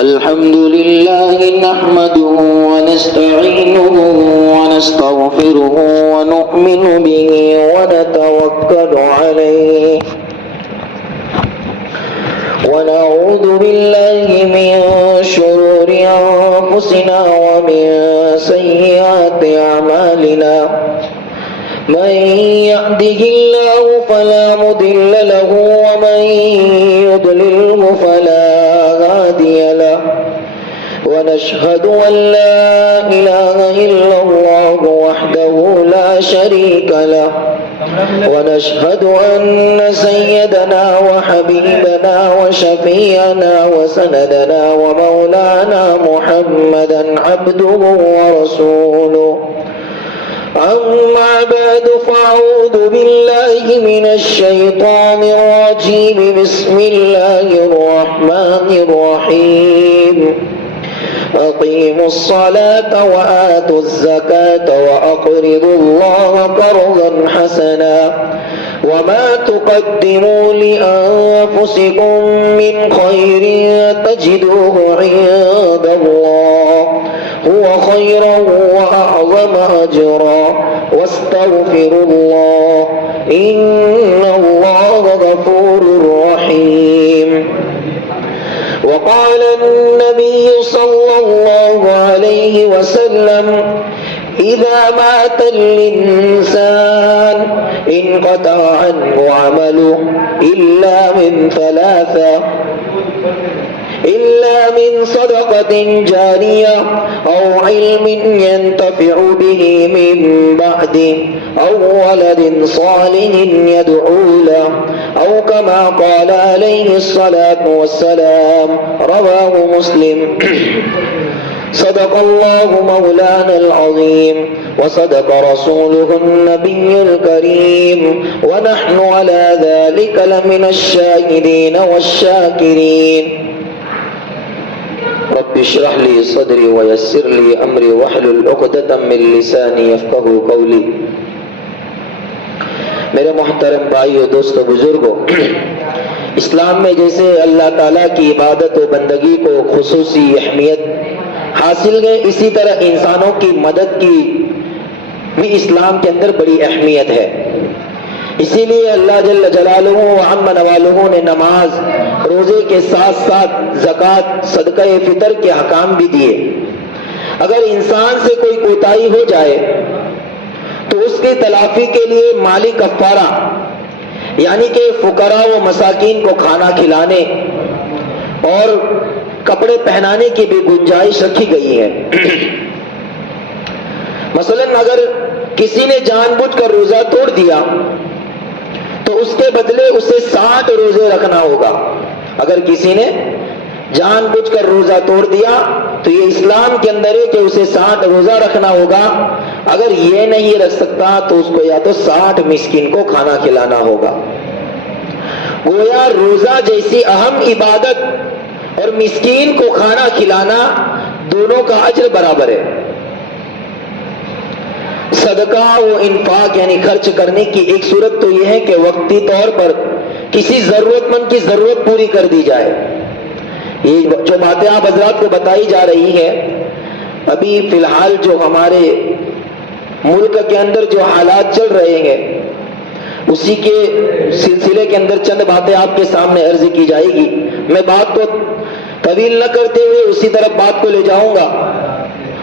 الحمد لله نحمده ونستعينه ونستغفره ونؤمن به ونتوكل عليه ونعوذ بالله من شرور أنفسنا ومن سيئات أعمالنا من يهده الله فلا مضل له ومن يضلله فلا هادي له ونشهد أن لا إله إلا الله وحده لا شريك له ونشهد أن سيدنا وحبيبنا وشفيعنا وسندنا ومولانا محمدا عبده ورسوله أما بعد فأعوذ بالله من الشيطان الرجيم بسم الله الرحمن الرحيم أقيموا الصلاة وآتوا الزكاة وأقرضوا الله قرضا حسنا وما تقدموا لأنفسكم من خير تجدوه عند الله هو خيرا وأعظم أجرا واستغفروا الله إن الله غفور رحيم. وقال النبي صلى الله عليه وسلم إذا مات الإنسان انقطع عنه عمله إلا من صدقة جارية أو علم ينتفع به من بعده أو ولد صالح يدعو له أو كما قال عليه الصلاة والسلام رواه مسلم. صدق الله مولانا العظيم وصدق رسوله النبي الكريم ونحن على ذلك لمن الشاهدين والشاكرين. رب اشرح لي صدري ويسر لي امري واحلل عقدة من لساني يفقهوا قولي. میرے محترم بھائیو، دوستو، بزرگو، اسلام میں جیسے اللہ تعالیٰ کی عبادت و بندگی کو خصوصی اہمیت حاصل ہے، اسی طرح انسانوں کی مدد کی بھی اسلام کے اندر بڑی اہمیت ہے. اسی لیے اللہ جل جلالہ و عم نوالہ نے نماز، روزے کے ساتھ ساتھ زکوٰۃ، صدقہ فطر کے حکام بھی دیے. اگر انسان سے کوئی کوتاہی ہو جائے تو اس کی تلافی کے لیے مالی کفارہ یعنی کہ فقراء و مساکین کو کھانا کھلانے اور کپڑے پہنانے کی بھی گنجائش رکھی گئی ہے. مثلا اگر کسی نے جان بوجھ کر روزہ توڑ دیا تو اس کے بدلے اسے 60 روزے رکھنا ہوگا. اگر کسی نے جان بوجھ کر روزہ توڑ دیا تو یہ اسلام کے اندر ہے کہ اسے 60 روزہ رکھنا ہوگا. اگر یہ نہیں رکھ سکتا تو اس کو یا تو 60 مسکین کو کھانا کھلانا ہوگا. گویا روزہ جیسی اہم عبادت اور مسکین کو کھانا کھلانا دونوں کا اجر برابر ہے. صدقہ و انفاق یعنی خرچ کرنے کی ایک صورت تو یہ ہے کہ وقتی طور پر کسی ضرورت مند کی ضرورت پوری کر دی جائے. یہ جو باتیں آپ حضرات کو بتائی جا رہی ہے، ابھی فی الحال جو ہمارے ملک کے اندر جو حالات چل رہے ہیں اسی کے سلسلے کے اندر چند باتیں آپ کے سامنے عرض کی جائے گی. میں بات کو طویل نہ کرتے ہوئے اسی طرف بات کو لے جاؤں گا.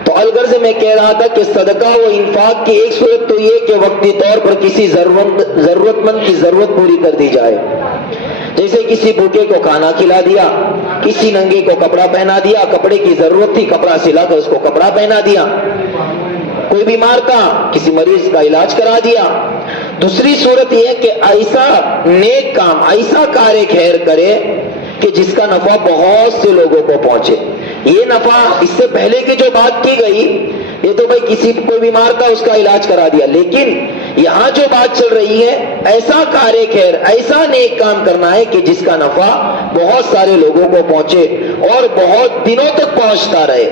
تو الغرض میں کہہ رہا تھا کہ صدقہ و انفاق کی ایک صورت تو یہ کہ وقتی طور پر کسی ضرورت مند کی ضرورت پوری کر دی جائے. جیسے کسی بھوکے کو کھانا کھلا دیا، کسی ننگے کو کپڑا پہنا دیا، کپڑے کی ضرورت تھی کپڑا سلا کر اس کو کپڑا پہنا دیا. کوئی بیمار تھا، کسی مریض کا علاج کرا دیا. دوسری صورت یہ ہے کہ ایسا نیک کام، ایسا کار خیر کرے کہ جس کا نفع بہت سے لوگوں کو پہنچے. یہ نفع اس سے پہلے کی جو بات کی گئی یہ تو بھائی کسی کوئی بیمار تھا اس کا علاج کرا دیا، لیکن یہاں جو بات چل رہی ہے ایسا کار خیر، ایسا نیک کام کرنا ہے کہ جس کا نفع بہت سارے لوگوں کو پہنچے اور بہت دنوں تک پہنچتا رہے.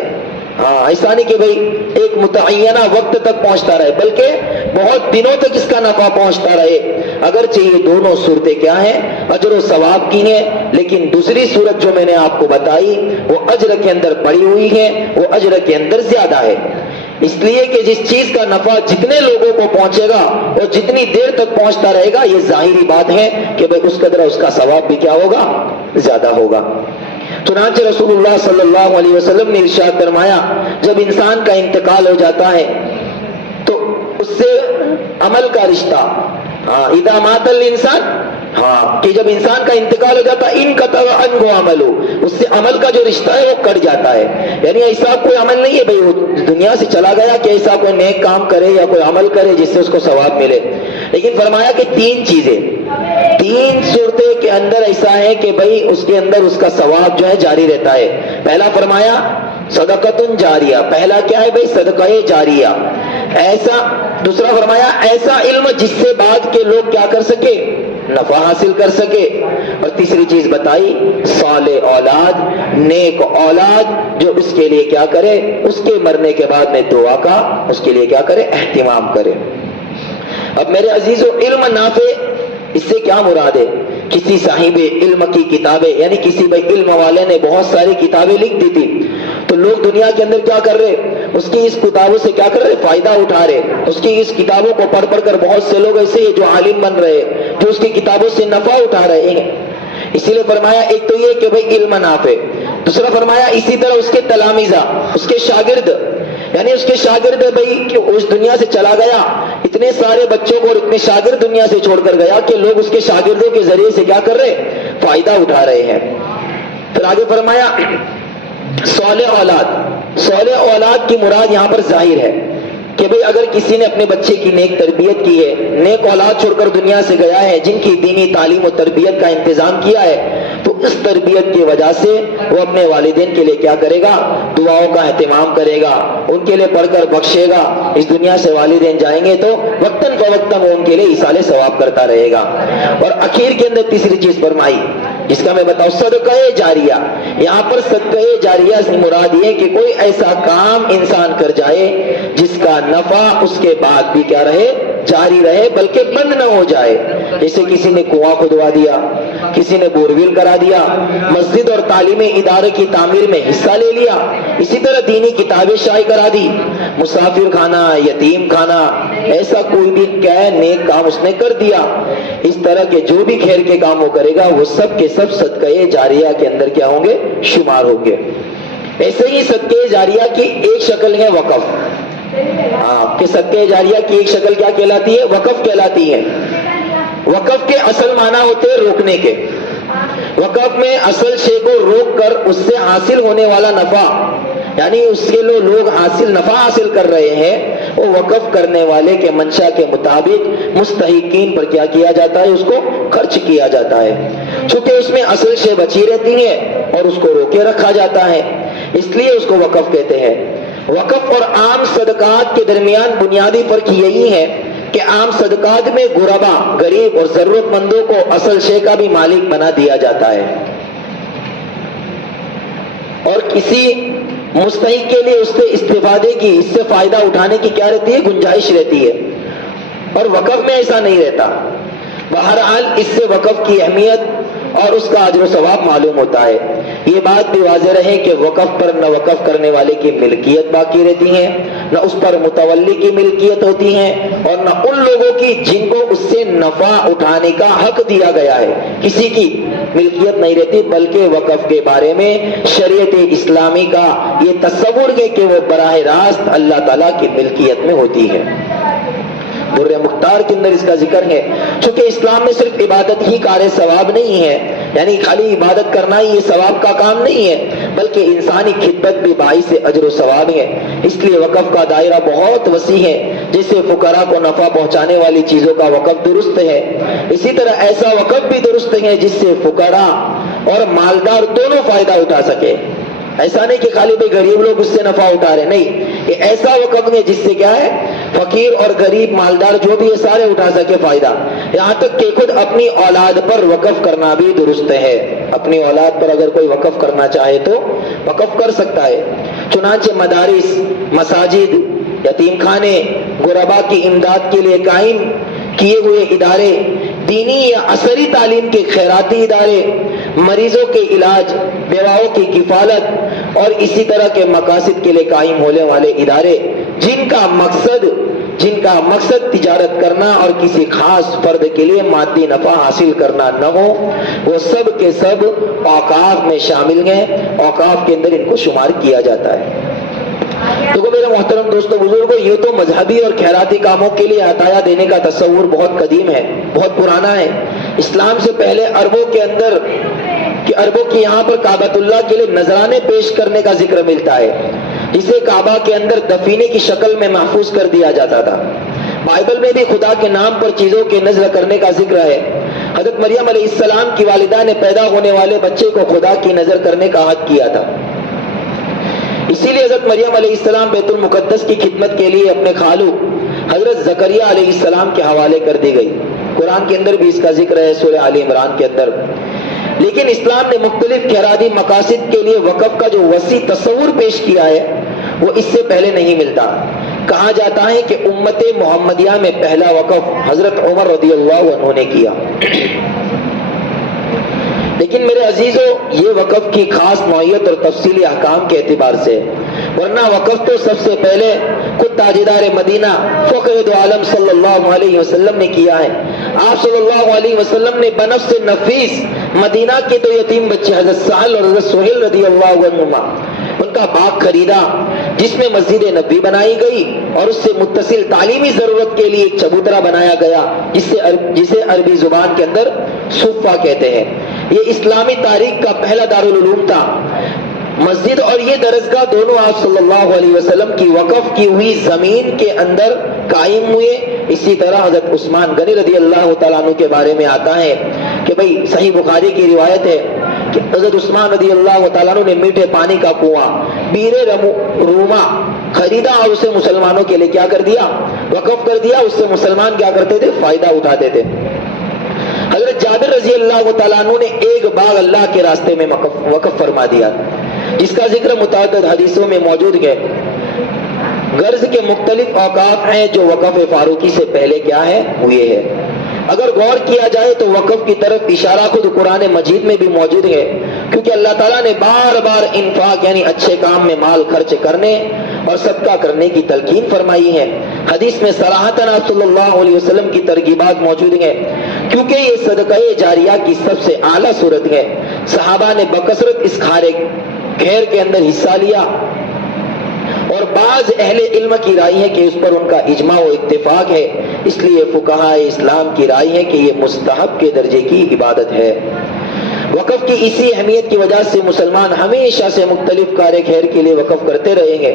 ہاں ایسا نہیں کہ بھئی ایک متعینہ وقت تک پہنچتا رہے، بلکہ बहुत दिनों तक इसका नफा पहुंचता रहे। अगरचे ये दोनों सूरतें क्या हैं, अजर और सवाब की हैं, लेकिन दूसरी सूरत जो मैंने आपको बताई वो अजर के अंदर पड़ी हुई है, वो अजर के अंदर ज्यादा है। इसलिए कि जिस चीज का नफा जितने लोगों को पहुंचेगा और जितनी देर तक पहुंचता रहेगा, ये जाहिरी बात है कि भाई उस कदर उसका सवाब भी क्या होगा, ज्यादा होगा। चुनांचे रसूलुल्लाह सल्लल्लाहु अलैहि वसल्लम ने इरशाद फरमाया, जब इंसान का इंतकाल हो जाता है तो उससे अमल का रिश्ता, इदा मातल इंसान, कि जब इंसान का इंतकाल हो जाता है, इन कतर अनगो अमल हो, उससे अमल का जो रिश्ता है वो कट जाता है। यानी ऐसा कोई अमल नहीं है भाई वो दुनिया से चला गया कि ऐसा कोई नेक काम करे या कोई अमल करे जिससे उसको सवाब मिले, लेकिन फरमाया कि तीन सूरतें के अंदर ऐसा है कि भाई उसके अंदर उसका सवाब जो है जारी रहता है। पहला फरमाया सदकतुन जारिया, पहला क्या है भाई, सदक़े जारिया। ऐसा दूसरा फरमाया ऐसा इल्म जिससे बाद के लोग क्या कर सके, नफा हासिल कर सके। और तीसरी चीज बताई साले औलाद, नेक औलाद जो उसके लिए क्या करे, उसके मरने के बाद में दुआ का उसके लिए क्या करे, एहतिमाम करे। अब मेरे अजीजों, इल्म नाफे, इससे क्या मुराद है? किसी साहिबे इल्म की किताबें, यानी किसी भाई इल्म वाले ने बहुत सारी किताबें लिख दी थी, तो लोग दुनिया के अंदर क्या कर रहे, उसकी इस किताबों से क्या कर रहे, फायदा उठा रहे। उसकी इस किताबों को पढ़ कर बहुत से लोग ऐसे हैं जो आलिम बन रहे, जो उसकी किताबों से नफा उठा रहे हैं। इसीलिए फरमाया एक तो ये कि भाई इल्म नाफे, दूसरा फरमाया इसी तरह उसके तलामीजा, उसके शागिर्द, यानी उसके शागिर्द भाई कि उस दुनिया से चला गया, इतने सारे बच्चों को और इतने शागिर्द दुनिया से छोड़कर गया कि लोग उसके शागिर्दों के जरिए से क्या कर रहे, फायदा उठा रहे हैं। फिर आगे फरमाया सौले औलाद, सौले औलाद की मुराद यहाँ पर जाहिर है कि भाई अगर किसी ने अपने बच्चे की नेक तरबियत की है, नेक औलाद छोड़कर दुनिया से गया है, जिनकी दीनी तालीम और तरबियत का इंतजाम किया है, तो इस तरबियत की वजह से वो अपने वालिदैन के लिए क्या करेगा, दुआओं का एहतिमाम करेगा, उनके लिए पढ़कर बख्शेगा। इस दुनिया से वालिदैन जाएंगे तो वक्तन फवक्तन वो उनके लिए इसाले सवाब करता रहेगा। और आखिर के अंदर तीसरी चीज फरमाई जिसका मैं बताऊं, सदक़े जारिया। यहाँ पर सदक़े जारिया से मुराद ये कि कोई ऐसा काम इंसान कर जाए जिसका नफा उसके बाद भी क्या रहे, जारी रहे, बल्कि बंद न हो जाए। जैसे किसी ने कुआं खुदवा दिया, किसी ने बोरवेल करा दिया, मस्जिद और तालीमी इदारे की तामीर में हिस्सा ले लिया, इसी तरह दीनी किताबें शाये करा दी, मुसाफिर खाना, यतीम खाना, ऐसा कोई भी क्या है नेक काम उसने कर दिया। इस तरह के जो भी खैर के काम वो करेगा वो सब के सब सदक़े जारिया के अंदर क्या होंगे, शुमार होंगे। ऐसे ही सदक़े जारिया की एक शक्ल है वक़फ़, कि सदक़े जारिया की एक शक्ल क्या कहलाती है, वक़फ़ कहलाती है। वक़फ़ के असल माना होते हैं रोकने के। वक़फ़ में असल शे को रोक कर उससे हासिल होने वाला नफा, यानी उसके लोग नफा हासिल कर रहे हैं, वो वक़फ़ करने वाले के मंशा के मुताबिक मुस्तहिकीन पर क्या किया जाता है, उसको खर्च किया जाता है। चूंकि उसमें असल शे बची रहती है और उसको रोके रखा जाता है, इसलिए उसको वक़फ़ कहते हैं। वक़फ़ और आम सदक़ात के दरमियान बुनियादी फर्क यही है कि आम सदक़ात में गुरबा, गरीब और जरूरतमंदों को असल शे का भी मालिक बना दिया जाता है और किसी मुस्तहिक के लिए उससे इस्तेफादे की, इससे फायदा उठाने की क्या रहती है, गुंजाइश रहती है। और वक़फ़ में ऐसा नहीं रहता। बहरहाल इससे वक़फ़ की अहमियत और उसका अजर सवाब मालूम होता है। ये बात भी वाज़ेह रहे कि वक़फ़ पर न वक़फ़ करने वाले की मिल्कियत बाकी रहती है, न उस पर मुतवल्ली की मिल्कियत होती है, और न उन लोगों की जिनको उससे नफा उठाने का हक दिया गया है, किसी की मिल्कियत नहीं रहती। बल्कि वक़फ़ के बारे में शरीयत इस्लामी का ये तस्वुर है कि वो बराह रास्त अल्लाह ताला की मिल्कियत में होती है। दुर्र मुख्तार के अंदर इसका जिक्र है। चूंकि इस्लाम में सिर्फ इबादत ही कार सवाब नहीं है, यानी खाली इबादत करना ही ये सवाब का काम नहीं है, बल्कि इंसानी खिदमत भी बाइस अजर सवाब है। इसलिए वक़फ़ का दायरा बहुत वसी है। जैसे फुकरा को नफा पहुंचाने वाली चीजों का वक़फ़ दुरुस्त है, इसी तरह ऐसा वक़फ़ भी दुरुस्त है जिससे फुकरा और मालदार दोनों फायदा उठा सके। ऐसा नहीं कि खाली भाई गरीब लोग उससे नफा उठा रहे, नहीं, ये ऐसा वक़फ़ है जिससे क्या है, फकीर और गरीब मालदार जो भी है सारे उठा सके फायदा। यहाँ तक कि खुद अपनी औलाद पर वक़फ़ करना भी दुरुस्त है। अपनी औलाद पर अगर कोई वक़फ़ करना चाहे तो वक़फ़ कर सकता है। चुनांचे मदारिस, मसाजिद, यतीम खाने, غربا کی امداد کے لیے قائم کیے ہوئے ادارے، دینی یا عصری تعلیم کے خیراتی ادارے، مریضوں کے علاج، بیواؤں کی کفالت اور اسی طرح کے مقاصد کے لیے قائم ہونے والے ادارے، جن کا مقصد تجارت کرنا اور کسی خاص فرد کے لیے مادی نفع حاصل کرنا نہ ہو، وہ سب کے سب اوقاف میں شامل ہیں، اوقاف کے اندر ان کو شمار کیا جاتا ہے۔ دیکھو میرے محترم دوستو بزرگوں، یہ تو مذہبی اور خیراتی کاموں کے لیے عطیہ دینے کا تصور بہت قدیم ہے، بہت پرانا ہے۔ اسلام سے پہلے عربوں کی یہاں پر کعبۃ اللہ کے لیے نذرانے پیش کرنے کا ذکر ملتا ہے، جسے کعبہ کے اندر دفینے کی شکل میں محفوظ کر دیا جاتا تھا۔ بائبل میں بھی خدا کے نام پر چیزوں کے نذر کرنے کا ذکر ہے۔ حضرت مریم علیہ السلام کی والدہ نے پیدا ہونے والے بچے کو خدا کی نذر کرنے کا عہد کیا تھا، اسی لیے حضرت مریم علیہ السلام بیت المقدس کی خدمت کے لیے اپنے خالو حضرت زکریا علیہ السلام کے حوالے کر دی گئی۔ قرآن کے اندر بھی اس کا ذکر ہے، سورہ آل عمران کے اندر۔ لیکن اسلام نے مختلف خیراتی مقاصد کے لیے وقف کا جو وسیع تصور پیش کیا ہے وہ اس سے پہلے نہیں ملتا۔ کہا جاتا ہے کہ امت محمدیہ میں پہلا وقف حضرت عمر رضی اللہ عنہ نے کیا۔ لیکن میرے عزیزو، یہ وقف کی خاص نوعیت اور تفصیلی احکام کے اعتبار سے، ورنہ وقف تو سب سے پہلے خود تاجدار مدینہ فخر دو عالم صلی اللہ علیہ وسلم نے کیا ہے۔ آپ صلی اللہ علیہ وسلم نے بنفس نفیس مدینہ کے دو یتیم بچے حضرت سہل اور حضرت سہیل رضی اللہ عنہما، ان کا باغ خریدا جس میں مسجد نبی بنائی گئی اور اس سے متصل تعلیمی ضرورت کے لیے ایک چبوترا بنایا گیا جسے عربی زبان کے اندر صفہ کہتے ہیں۔ یہ اسلامی تاریخ کا پہلا دارالعلوم تھا۔ مسجد اور یہ درسگاہ دونوں آپ صلی اللہ علیہ وسلم کی وقف کی ہوئی زمین کے اندر قائم ہوئے۔ اسی طرح حضرت عثمان غنی رضی اللہ تعالیٰ عنہ کے بارے میں آتا ہے کہ بھئی صحیح بخاری کی روایت ہے کہ حضرت عثمان رضی اللہ تعالیٰ عنہ نے میٹھے پانی کا کنواں بیر روما خریدا اور اسے مسلمانوں کے لیے کیا کر دیا؟ وقف کر دیا۔ اس سے مسلمان کیا کرتے تھے؟ فائدہ اٹھاتے تھے۔ حضرت جابر رضی اللہ تعالیٰ عنہ نے ایک باغ اللہ کے راستے میں وقف فرما دیا، جس کا ذکر متعدد حدیثوں میں موجود ہے۔ غرض کے مختلف اوقاف ہیں جو وقف فاروقی سے پہلے کیا ہے؟ ہوئے ہیں۔ اگر غور کیا جائے تو وقف کی طرف اشارہ خود قرآن مجید میں بھی موجود ہے، کیونکہ اللہ تعالیٰ نے بار بار انفاق یعنی اچھے کام میں مال خرچ کرنے اور صدقہ کرنے کی تلقین فرمائی ہے۔ حدیث میں صراحتاً آپ صلی اللہ علیہ وسلم کی ترغیبات موجود ہیں، کیونکہ یہ صدقہ جاریہ کی سب سے اعلیٰ صورت ہے۔ صحابہ نے بکثرت اس خیر کے اندر حصہ لیا، اور بعض اہل علم کی رائے ہے کہ اس پر ان کا اجماع و اتفاق ہے، اس لیے فقہاء اسلام کی رائے ہے کہ یہ مستحب کے درجے کی عبادت ہے۔ وقف کی اسی اہمیت کی وجہ سے مسلمان ہمیشہ سے مختلف کار خیر کے لیے وقف کرتے رہیں گے،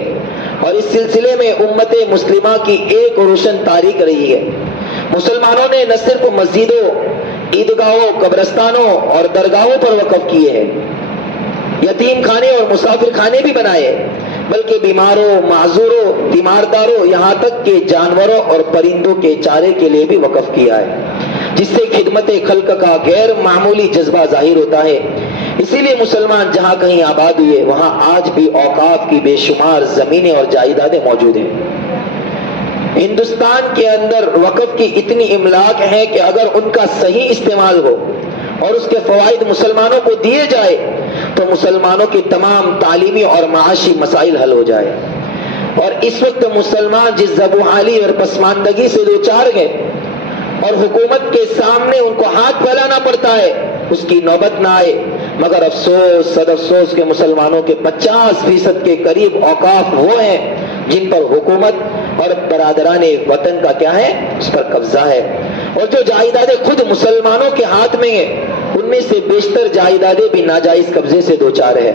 اور اس سلسلے میں امت مسلمہ کی ایک روشن تاریخ رہی ہے۔ مسلمانوں نے نہ صرف مسجدوں، عیدگاہوں، قبرستانوں اور درگاہوں پر وقف کیے ہیں، یتیم خانے اور مسافر خانے بھی بنائے، بلکہ بیماروں، معذوروں، تیمارداروں، یہاں تک کہ جانوروں اور پرندوں کے چارے کے لیے بھی وقف کیا ہے، جس سے خدمت خلق کا غیر معمولی جذبہ ظاہر ہوتا ہے۔ اسی لیے مسلمان جہاں کہیں آباد ہوئے وہاں آج بھی اوقاف کی بے شمار زمینیں اور جائیدادیں موجود ہیں۔ ہندوستان کے اندر وقف کی اتنی املاک ہے کہ اگر ان کا صحیح استعمال ہو اور اس کے فوائد مسلمانوں کو دیے جائے تو مسلمانوں کے تمام تعلیمی اور معاشی مسائل حل ہو جائے۔ اور اس وقت مسلمان جس زبوحالی اور پسماندگی سے دوچار ہیں اور حکومت کے سامنے ان کو ہاتھ پھیلانا پڑتا ہے، اس کی نوبت نہ آئے، مگر افسوس صد افسوس کے مسلمانوں کے 50% کے قریب اوقاف وہ ہیں جن پر حکومت اور برادران وطن کا کیا ہے؟ اس پر قبضہ ہے۔ اور جو جائیدادیں خود مسلمانوں کے ہاتھ میں ہیں ان میں سے بیشتر جائیدادیں بھی ناجائز قبضے سے دوچار ہے۔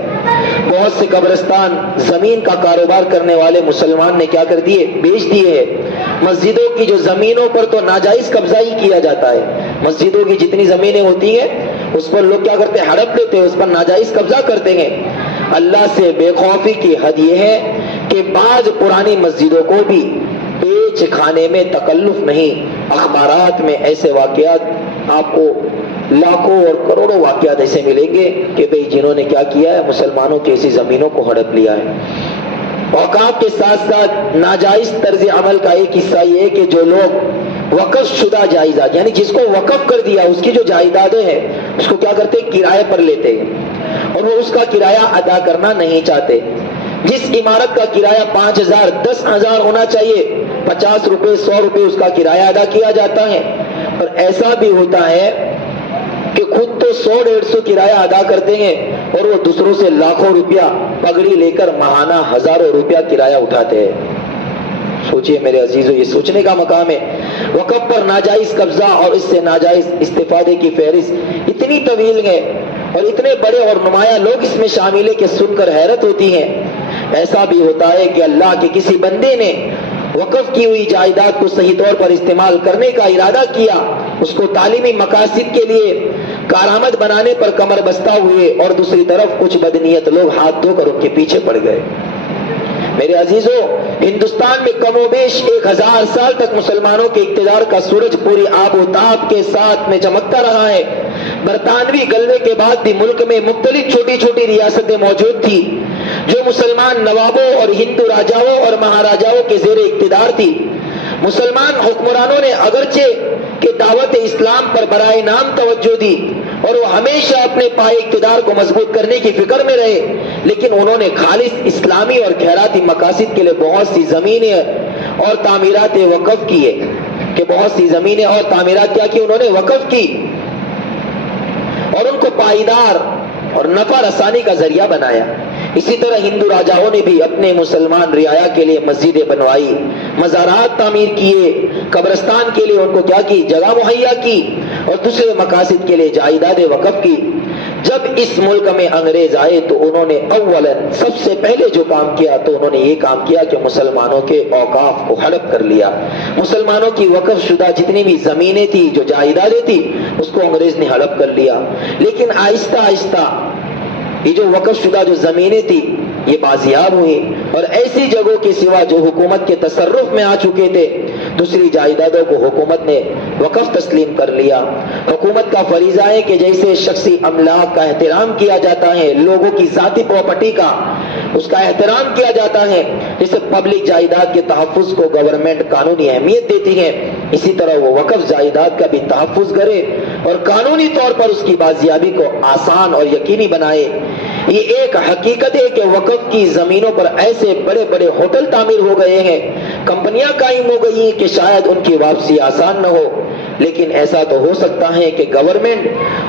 بہت سے قبرستان زمین کا کاروبار کرنے والے مسلمان نے کیا کر دیے؟ بیچ دیے ہیں۔ مسجدوں کی جو زمینوں پر تو ناجائز قبضہ ہی کیا جاتا ہے، مسجدوں کی جتنی زمینیں ہوتی ہیں اس پر لوگ کیا کرتے ہیں؟ ہڑپ لیتے ہیں، اس پر ناجائز قبضہ کرتے ہیں۔ اللہ سے بے خوفی کی حد یہ ہے کہ بعض پرانی مسجدوں کو بھی بیچ کھانے میں تکلف نہیں۔ اخبارات میں ایسے واقعات آپ کو لاکھوں اور کروڑوں واقعات ایسے ملیں گے کہ بھئی جنہوں نے کیا کیا ہے؟ مسلمانوں کی ایسی زمینوں کو ہڑپ لیا ہے۔ औकाफ के साथ साथ नाजायज तर्ज अमल का एक हिस्सा ये है कि जो लोग वक़्फ़ शुदा जायदाद, यानी जिसको वक़्फ़ कर दिया उसकी जो जायदादें हैं उसको क्या करते हैं, किराए पर लेते हैं और वो उसका किराया अदा करना नहीं चाहते। जिस इमारत का किराया 5,000 10,000 होना चाहिए, 50 रुपए 100 रुपए उसका किराया अदा किया जाता है। और ऐसा भी होता है कि खुद तो 100-150 किराया अदा करते हैं और वो दूसरों से लाखों रुपया पगड़ी लेकर महाना हजारों रुपया किराया उठाते हैं। सोचिए मेरे अजीजों, ये सोचने का मकाम है। वक़्फ़ पर नाजायज कब्जा और इससे नाजायज इस्तिफादे की फहरिस्त इतनी तवील है और इतने बड़े और नुमाया लोग इसमें शामिल है कि सुनकर हैरत होती है। ऐसा भी होता है कि अल्लाह के किसी बंदे ने वक़्फ़ की हुई जायदाद को सही तौर पर इस्तेमाल करने का इरादा किया, उसको तालीमी मकासिद के लिए कारआमद बनाने पर कमर बस्ता हुए और दूसरी तरफ कुछ बदनीयत लोग हाथ धोकर उनके पीछे पड़ गए। मेरे अजीजों, हिंदुस्तान में कमोबेश 1000 साल तक मुसलमानों के इक़्तिदार का सूरज पूरी आबोताब के साथ में चमकता रहा है। बरतानवी गलबे के बाद भी मुल्क में मुख्तलिफ छोटी छोटी रियासतें मौजूद थी जो मुसलमान नवाबों और हिंदू राजाओं और महाराजाओं के ज़ेरे इक़्तिदार थी। मुसलमान हुक्मरानों ने अगरचे कि दावत इस्लाम पर बराए नाम तवज्जो दी और वो हमेशा अपने पाए इक़्तिदार को मजबूत करने की फिक्र में रहे, लेकिन उन्होंने खालिस इस्लामी और खैराती मकासिद के लिए बहुत सी ज़मीनें और तामीरात वक़्फ़ किए कि बहुत सी ज़मीनें और तामीरात क्या की, उन्होंने वक़्फ़ की और उनको पायदार और नफा रसानी का जरिया बनाया। इसी तरह हिंदू राजाओं ने भी अपने मुसलमान रियाया के लिए मस्जिदें बनवाई, मज़ारात तामीर किए, कब्रिस्तान के लिए उनको क्या की, जगह मुहैया की और दूसरे मकासिद के लिए जायदादें वक़्फ़ की। जब इस मुल्क में अंग्रेज आए तो उन्होंने अव्वलन सबसे पहले जो काम किया तो उन्होंने ये काम किया कि मुसलमानों के औकाफ को हड़प कर लिया। मुसलमानों की वक़्फ़ शुदा जितनी भी ज़मीनें थी, जो जायदादें थी, उसको अंग्रेज ने हड़प कर लिया। लेकिन आहिस्ता आहिस्ता ये जो वक़्फ़ शुदा जो ज़मीनें थी ये बाजियाब हुई और ऐसी जगहों के सिवा जो हुकूमत के तसर्रुफ में आ चुके थे, दूसरी जायदादों को हुकूमत ने वक़्फ़ तस्लीम कर लिया। हुकूमत का फरीज़ा है कि जैसे शख्सी अमलाक का एहतराम किया जाता है, लोगों की ज़ाती प्रॉपर्टी का उसका एहतराम किया जाता है, जैसे पब्लिक जायदाद के तहफ़्फ़ुज़ को गवर्नमेंट कानूनी अहमियत देती है, इसी तरह वो वक़्फ़ जायदाद का भी तहफ़्फ़ुज़ करे और कानूनी तौर पर उसकी बाजियाबी को आसान और यकीनी बनाए। ये एक हकीकत है कि वक़्फ़ की ज़मीनों पर ऐसे बड़े बड़े होटल तामीर हो गए हैं, कंपनियां कायम हो गई हैं कि शायद उनकी वापसी आसान न हो, लेकिन ऐसा तो हो सकता है कि गवर्नमेंट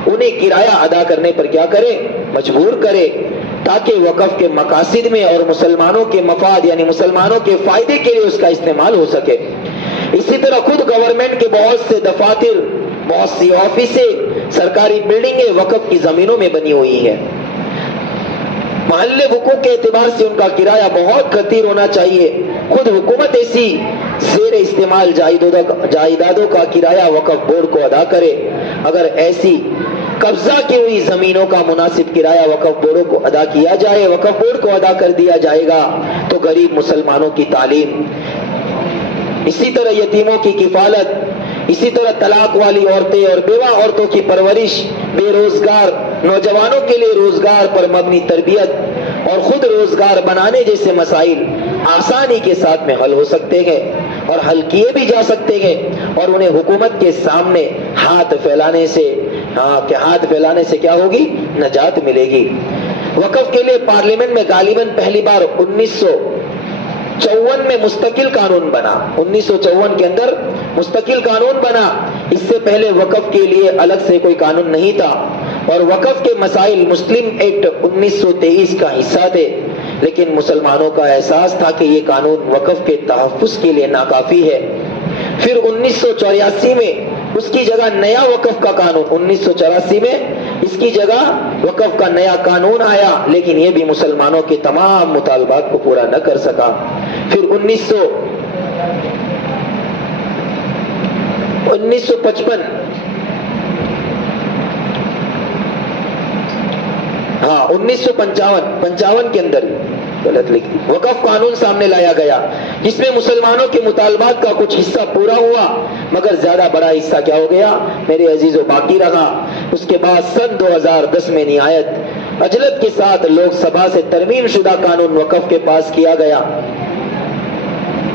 उन्हें किराया अदा करने पर क्या करे, मजबूर करे, ताकि वक़्फ़ के मकासिद में और मुसलमानों के मफाद यानी मुसलमानों के फायदे के लिए उसका इस्तेमाल हो सके। इसी तरह खुद गवर्नमेंट के बहुत से दफातर, बहुत सी ऑफिसें, सरकारी बिल्डिंगें वक़्फ़ की ज़मीनों में बनी हुई है। महल्ले हुकूक के एतबार से उनका किराया बहुत कतीर होना चाहिए। खुद हुकूमत ऐसी ज़ेर इस्तेमाल जायदादों का किराया वक़्फ़ बोर्ड को अदा करे। अगर ऐसी कब्जा की हुई ज़मीनों का मुनासिब किराया वक़्फ़ बोर्डों को अदा किया जाए, वक़्फ़ बोर्ड को अदा कर दिया जाएगा तो गरीब मुसलमानों की तालीम, इसी तरह यतीमों की किफ़ालत, इसी तरह तलाक वाली औरतें और बेवा औरतों की परवरिश, बेरोजगार नौजवानों के लिए रोजगार पर मबनी तरबियत और खुद रोजगार बनाने जैसे मसाइल आसानी के साथ में हल हो सकते हैं और हल किए भी जा सकते हैं और उन्हें हुकूमत के सामने हाथ फैलाने से हाथ फैलाने से क्या होगी, नजात मिलेगी। वक़्फ़ के लिए पार्लियामेंट में गालिबन पहली बार 1954 में मुस्तकिल कानून बना। 1954 के अंदर मुस्तकिल कानून बना। इससे पहले वक़्फ़ के लिए अलग से कोई कानून नहीं था और वक़्फ़ के मसाइल मुस्लिम एक्ट 1923 का हिस्सा थे, लेकिन मुसलमानों का एहसास था कि ये कानून वक़्फ़ के तहफ़्फ़ुज़ के लिए नाकाफी है। फिर 1984 में उसकी जगह नया वक़्फ़ का कानून, 1984 में इसकी जगह वक़्फ़ का नया कानून आया, लेकिन ये भी मुसलमानों के तमाम मुतालबात को पूरा न कर सका। फिर 1955 के अंदर गलत लिख दी, वक़्फ़ कानून सामने लाया गया जिसमें मुसलमानों के मुतालबात का कुछ हिस्सा पूरा हुआ, मगर ज्यादा बड़ा हिस्सा क्या हो गया मेरे अजीजों, बाकी रहा। उसके बाद सन 2010 में निहायत अजलत के साथ लोकसभा से तरमीम शुदा कानून वक्फ के पास किया गया,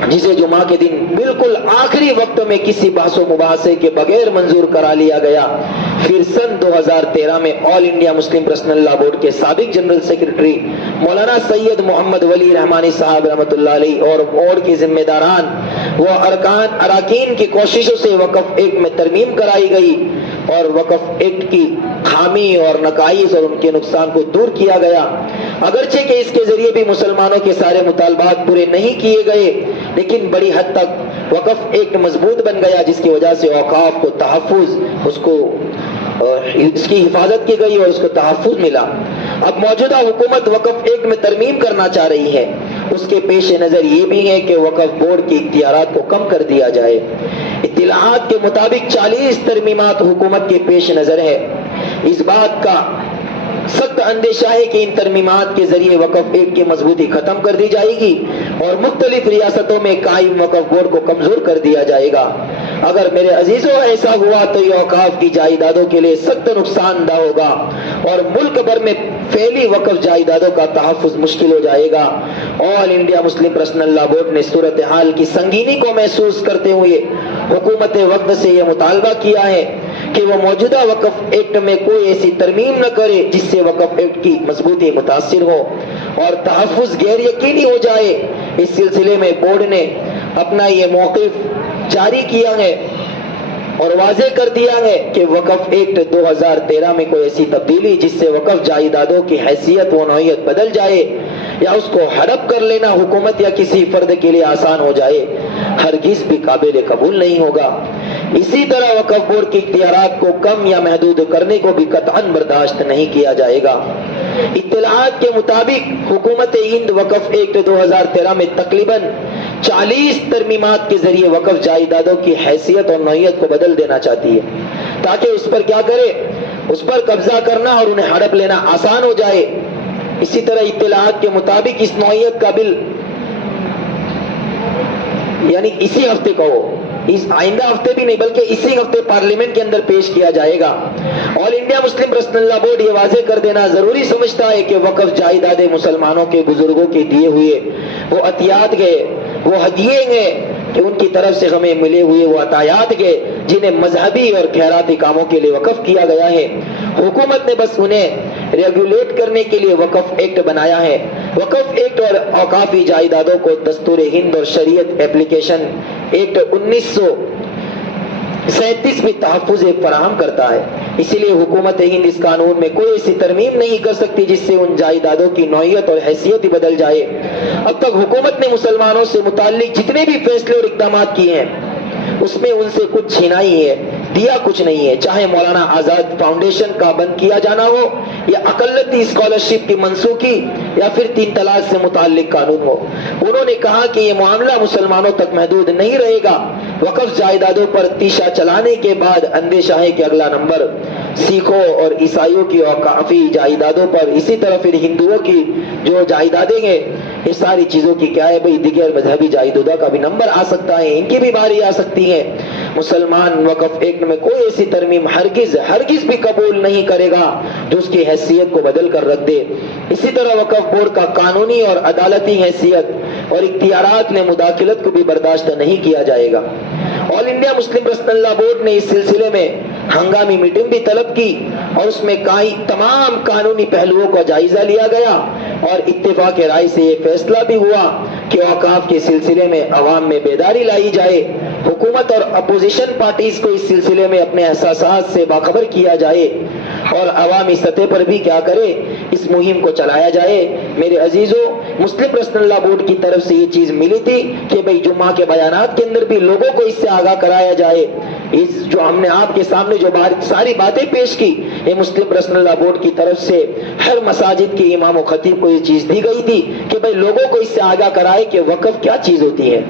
जिसे जुमा के दिन बिल्कुल आखिरी वक्त में किसी बहसो मुबासे के बगैर मंजूर करा लिया गया। फिर सन 2013 में all India Muslim personal law board के साबिक जनरल सेक्रेटरी मौलाना सैयद मोहम्मद वली रहमानी साहब रहमतुल्लाह अलैह और बोर्ड के जिम्मेदारान व अरकान की कोशिशों से वक्फ एक्ट में तरमीम कराई गई और वक्फ एक्ट की खामी और नकाइस और उनके नुकसान को दूर किया गया। अगरचे कि इसके जरिए भी मुसलमानों के सारे मुतालबात पूरे नहीं किए गए, लेकिन बड़ी हद तक वक्फ एक्ट मजबूत बन गया, जिसकी वजह से औकाफ को तहफ़्फ़ुज़, उसको इसकी हिफाजत की गई और उसको तहफ़्फ़ुज़ मिला। अब मौजूदा हुकूमत वक्फ एक्ट में तरमीम करना चाह रही है। उसके पेश नज़र ये भी है कि वक्फ बोर्ड के इख्तियारात को कम कर दिया जाए। इत्तिलाआत के मुताबिक 40 तरमीमात हुकूमत के पेश नज़र है। इस बात का सख्त अंदेशा है कि इन तरमीमात के जरिए वक्फ एक्ट की मजबूती खत्म कर दी जाएगी और मुख्तलिफ रियासतों में कायम वक्फ बोर्ड को कमजोर कर दिया जाएगा। अगर मेरे अजीजों ऐसा हुआ तो ये औकाफ की जायदादों के लिए सख्त नुकसानदा होगा और मुल्क भर में फैली वक्फ जायदादों का तहफ़्फ़ुज़ मुश्किल हो जाएगा। All India Muslim personal law board ने सूरत हाल की संगीनी को महसूस करते हुए हुकूमत वक्त से यह मुतालबा किया है कि वह मौजूदा वक्फ एक्ट में कोई ऐसी तरमीम न करे जिससे वक्फ एक्ट की मजबूती मुतासिर हो और तहफ़्फ़ुज़ गैर यकीनी हो जाए। इस सिलसिले में बोर्ड ने अपना ये मौक़िफ़ जारी किया है और वाज़ेह कर दिया है कि वक्फ एक्ट 2013 में कोई ऐसी तब्दीली जिससे वक्फ जायदादों की हैसियत व नौइयत बदल जाए या उसको हड़प कर लेना हुकूमत या किसी फर्द के लिए आसान हो जाए, हरगिज़ भी काबिल कबूल नहीं होगा। इसी तरह वक्फ बोर्ड के इख्तियारात को कम या महदूद करने को भी कतअन बर्दाश्त नहीं किया जाएगा। इत्तिलाआत के मुताबिक हुकूमत हिंद वक्फ एक्ट 2013 में तकरीबन 40 तरमीमात के जरिए वक्फ जायदादों की हैसियत और नौइयत को बदल देना चाहती है ताकि उस पर क्या करे, उस पर कब्जा करना और उन्हें हड़प लेना आसान हो जाए। इसी तरह इत्तिलाआत के मुताबिक इस नौइयत का बिल यानी इसी हफ्ते को, इस आइंदा हफ्ते भी नहीं बल्कि इसी हफ्ते पार्लियामेंट के अंदर पेश किया जाएगा। All India Muslim personal law board ये वाज़ेह कर देना जरूरी समझता है कि वक्फ जायदादें मुसलमानों के बुजुर्गों के दिए हुए वो अतियात गए, वो हदिये हैं कि उनकी तरफ से हमें मिले हुए वो अतायात गए जिन्हें मजहबी और खैराती कामों के लिए वक्फ किया गया है। हुकूमत ने बस उन्हें रेगुलेट करने के लिए वक्फ एक्ट बनाया है। वक्फ एक्ट और औकाफी जायदादों को दस्तूर हिंद और शरीयत एप्लीकेशन एक्ट 1937 भी तहफ़्फ़ुज़ फराहम करता है। इसीलिए हुकूमत हिंद इस कानून में कोई ऐसी तरमीम नहीं कर सकती जिससे उन जायदादों की नौइयत और हैसियत ही बदल जाए। अब तक हुकूमत ने मुसलमानों से मुताल्लिक जितने भी फैसले और इक़दाम किए हैं उसमें उनसे कुछ छीना ही है, दिया कुछ नहीं है। चाहे मौलाना आजाद फाउंडेशन का बंद किया जाना हो या अकलती स्कॉलरशिप की मनसूखी या फिर 3 तलाक से मुताल्लिक कानून हो, उन्होंने कहा कि ये मामला मुसलमानों तक महदूद नहीं रहेगा। वक्फ जायदादों पर तीशा चलाने के बाद अंदेशा है कि अगला नंबर सिखों और ईसाइयों की औकाफी जायदादों पर, इसी तरह फिर हिंदुओं की जो जायदादें हैं, ये सारी चीजों की क्या है भाई, दिगर मजहबी जायदादों का भी नंबर आ सकता है, इनकी भी बारी आ सकती है। मुसलमान वक्फ एक्ट में कोई ऐसी तरमीम हरगिज भी कबूल नहीं करेगा जो उसकी हैसियत को बदल कर रख दे। इसी तरह वक्फ बोर्ड का कानूनी और अदालती हैसियत और इख्तियारात में मुदाखलत को भी बर्दाश्त नहीं किया जाएगा। All India Muslim personal law board ने इस सिलसिले में हंगामी मीटिंग भी तलब की और उसमें तमाम कानूनी पहलुओं का जायजा लिया गया और इत्तेफाक राय से ये फैसला भी हुआ कि औकाफ के सिलसिले में अवाम में बेदारी लाई जाए। हुकूमत और अपोजिशन पार्टीज को इस सिलसिले में अपने एहसासात से बाखबर किया जाए और अवामी सतह पर भी क्या करे, इस मुहिम को चलाया जाए। मेरे अजीजों, मुस्लिम पर्सनल लॉ बोर्ड की तरफ से ये चीज मिली थी कि भाई जुम्मा के बयानात के अंदर भी लोगों को इससे आगाह कराया जाए। इस जो हमने आपके सामने जो सारी बातें पेश की, ये मुस्लिम पर्सनल लॉ बोर्ड की तरफ से हर मसाजिद के इमाम और खतीब को ये चीज दी गई थी कि भाई लोगों को इससे आगाह कराए कि वक्फ क्या चीज होती है।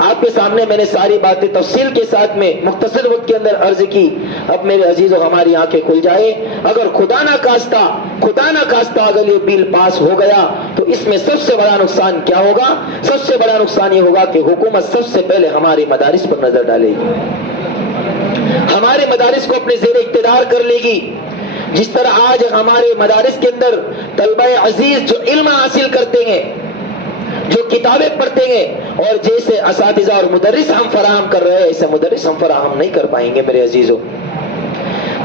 आपके सामने मैंने सारी बातें तफसील के साथ में मुख्तसर वक्त के अंदर अर्ज की। अब मेरे अजीजों, हमारी आंखें खुल जाए। अगर खुदा ना खास्ता अगर ये बिल पास हो गया तो इसमें सबसे बड़ा नुकसान क्या होगा? सबसे बड़ा नुकसान ये होगा कि हुकूमत सबसे पहले हमारे मदारिस पर नजर डालेगी, हमारे मदारिस को अपने ज़ेर इख्तिदार कर लेगी। جس طرح آج ہمارے مدارس کے اندر طلبہ عزیز جو علم حاصل کرتے ہیں، جو کتابیں پڑھتے ہیں، اور جیسے اساتذہ اور مدرس ہم فراہم کر رہے ہیں، ایسے مدرس ہم فراہم نہیں کر پائیں گے میرے عزیزوں۔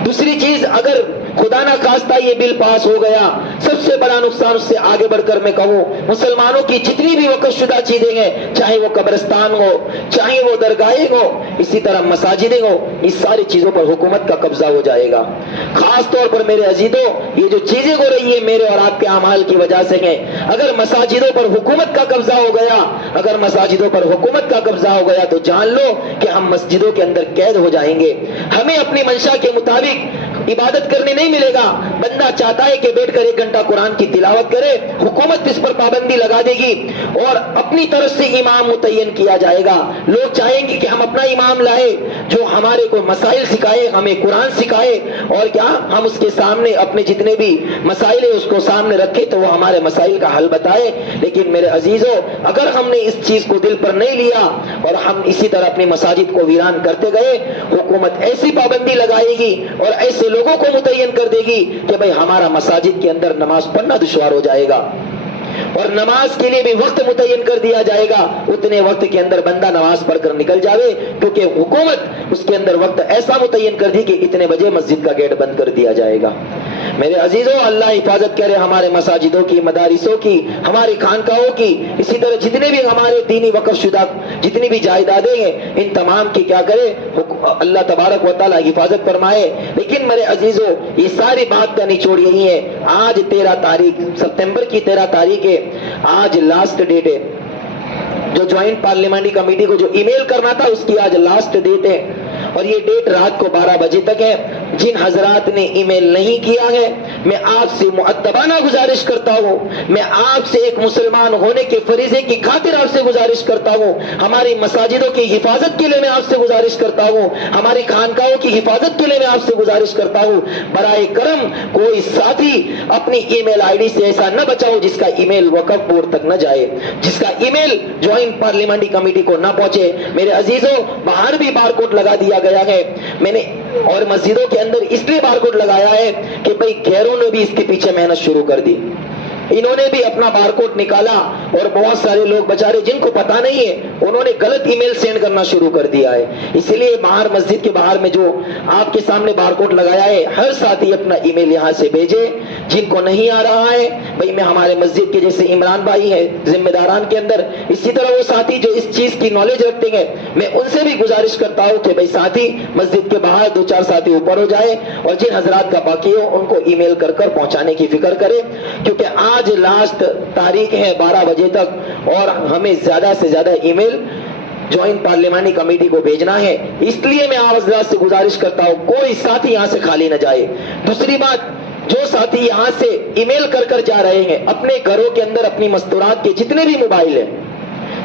دوسری چیز، اگر خدا نہ خواستہ یہ بل پاس ہو گیا، سب سے بڑا نقصان اس سے آگے بڑھ کر میں کہوں، مسلمانوں کی جتنی بھی وقف شدہ چیزیں ہیں، چاہے وہ قبرستان ہو، چاہے وہ درگاہیں ہو، اسی طرح مساجدیں ہو، اس ساری چیزوں پر حکومت کا قبضہ ہو جائے گا۔ خاص طور پر میرے عزیزوں، یہ جو چیزیں ہو رہی ہیں میرے اور آپ کے اعمال کی وجہ سے ہیں۔ اگر مساجدوں پر حکومت کا قبضہ ہو گیا، اگر مساجدوں پر حکومت کا قبضہ ہو گیا تو جان لو کہ ہم مسجدوں کے اندر قید ہو جائیں گے۔ ہمیں اپنی منشا کے مطابق عبادت کرنے نہیں ملے گا۔ بندہ چاہتا ہے کہ بیٹھ کر 1 گھنٹہ قرآن کی تلاوت کرے، حکومت اس پر پابندی لگا دے گی اور اپنی طرف سے امام متعین کیا جائے گا۔ لوگ چاہیں گے کہ ہم اپنا امام لائے جو ہمارے کو مسائل سکھائے، ہمیں قرآن سکھائے، اور کیا ہم اس کے سامنے اپنے جتنے بھی مسائل ہیں اس کو سامنے رکھے تو وہ ہمارے مسائل کا حل بتائے۔ لیکن میرے عزیزوں، اگر ہم نے اس چیز کو دل پر نہیں لیا اور ہم اسی طرح اپنی مساجد کو ویران کرتے گئے، حکومت ایسی پابندی لگائے گی اور ایسے لوگوں کو متعین کر دے گی کہ بھئی ہمارا مساجد کے اندر نماز پڑھنا دشوار ہو جائے گا، اور نماز کے لیے بھی وقت متعین کر دیا جائے گا، اتنے وقت کے اندر بندہ نماز پڑھ کر نکل جاوے، کیونکہ حکومت اس کے اندر وقت ایسا متعین کر دی کہ اتنے بجے مسجد کا گیٹ بند کر دیا جائے گا۔ میرے عزیزوں، اللہ حفاظت کرے ہمارے مساجدوں کی، مدارسوں کی، ہماری خانقاہوں کی، اسی طرح جتنے بھی ہمارے دینی وقف شدہ جتنی بھی جائیدادیں ہیں ان تمام کی کیا کرے اللہ تبارک و تعالی حفاظت فرمائے۔ لیکن میرے عزیزوں، یہ ساری بات کا نچوڑ یہی ہے، آج 13 تاریخ ستمبر کی 13 تاریخ ہے، آج لاسٹ ڈیٹ ہے۔ جو جوائنٹ پارلیمنٹری کمیٹی کو جو ای میل کرنا تھا اس کی آج لاسٹ ڈیٹ ہے، اور یہ ڈیٹ رات کو 12 بجے تک ہے۔ جن حضرات نے ای میل نہیں کیا ہے، میں آپ سے مؤدبانہ گزارش کرتا ہوں، میں آپ سے ایک مسلمان ہونے کے فریضے کی خاطر آپ سے گزارش کرتا ہوں، ہماری مساجدوں کی حفاظت کے لیے میں آپ سے گزارش کرتا ہوں، ہماری خانقاہوں کی حفاظت کے لیے میں آپ سے گزارش کرتا ہوں، برائے کرم کوئی ساتھی اپنی ای میل آئی ڈی سے ایسا نہ بچاؤ جس کا ای میل وقف بورڈ تک نہ جائے، جس کا ای میل جوائنٹ پارلیمنٹری کمیٹی کو نہ پہنچے۔ میرے عزیزوں، باہر بھی بار کوڈ لگا دیا گیا ہے، میں نے اور مسجدوں کے اندر اس لیے بار کوڈ لگایا ہے کہ بھئی غیروں نے بھی اس کے پیچھے محنت شروع کر دی، انہوں نے بھی اپنا بار کوڈ نکالا، اور بہت سارے لوگ بچارے جن کو پتا نہیں ہے انہوں نے غلط ای میل سینڈ کرنا شروع کر دیا ہے۔ اسی لیے باہر مسجد کے باہر میں جو آپ کے سامنے بار کوڈ لگایا ہے، ہر ساتھی اپنا ای میل یہاں سے بھیجے۔ جن کو نہیں آ رہا ہے بھئی، میں ہمارے مسجد کے جیسے عمران بھائی ہیں ذمہ داران کے اندر، اسی طرح وہ ساتھی جو اس چیز کی نالج رکھتے ہیں، میں ان سے بھی گزارش کرتا ہوں کہ بھئی ساتھی مسجد کے باہر 2-4 ساتھی اوپر ہو جائے، اور جن حضرات کا باقی ہو ان کو ای میل کر پہنچانے کی فکر کرے، کیونکہ آج لاسٹ تاریخ ہے 12 بجے تک، اور ہمیں زیادہ سے زیادہ ای میل جوائنٹ پارلیمنٹری کمیٹی کو بھیجنا ہے۔ اس لیے میں آپ حضرات سے گزارش کرتا ہوں کوئی ساتھی یہاں سے خالی نہ جائے۔ دوسری بات، جو ساتھی یہاں سے ای میل کر جا رہے ہیں، اپنے گھروں کے اندر اپنی مستورات کے جتنے بھی موبائل ہیں،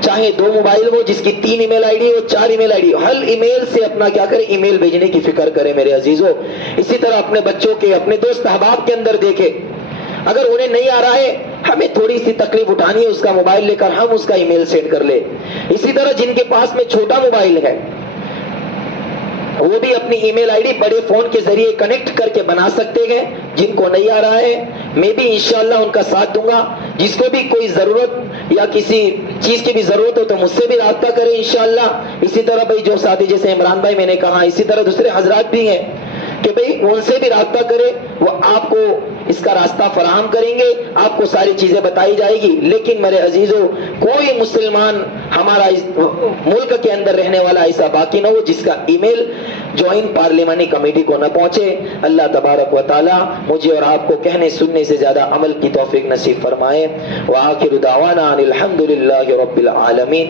چاہے 2 موبائل ہو، جس کی 3 ای میل I D who, 4 E mile I D ہو، ہر ای میل سے اپنا کیا کرے، ای میل بھیجنے کی فکر کرے میرے عزیزوں۔ اسی طرح اپنے بچوں کے، اپنے دوست احباب کے اندر دیکھے، اگر انہیں نہیں آ رہا ہے، ہمیں تھوڑی سی تکلیف اٹھانی ہے، اس کا موبائل لے کر ہم اس کا ای میل سینڈ کر لے۔ اسی طرح جن کے پاس میں چھوٹا موبائل ہے وہ بھی اپنی ای میل آئی ڈی بڑے فون کے ذریعے کنیکٹ کر کے بنا سکتے ہیں۔ جن کو نہیں آ رہا ہے میں بھی انشاءاللہ ان کا ساتھ دوں گا، جس کو بھی کوئی ضرورت یا کسی چیز کی بھی ضرورت ہو تو مجھ سے بھی رابطہ کرے انشاءاللہ۔ اسی طرح بھائی جو ساتھی جیسے عمران بھائی میں نے کہا، اسی طرح دوسرے حضرات بھی ہیں کہ بھئی ان سے بھی رابطہ کرے، وہ آپ کو اس کا راستہ فراہم کریں گے، آپ کو ساری چیزیں بتائی جائے گی۔ لیکن میرے عزیزوں، کوئی مسلمان ہمارا اس ملک کے اندر رہنے والا ایسا باقی نہ ہو جس کا ای میل جوائنٹ پارلیمنٹری کمیٹی کو نہ پہنچے۔ اللہ تبارک و تعالی مجھے اور آپ کو کہنے سننے سے زیادہ عمل کی توفیق نصیب فرمائے۔ وآخر دعوانا ان الحمد للہ رب العالمین۔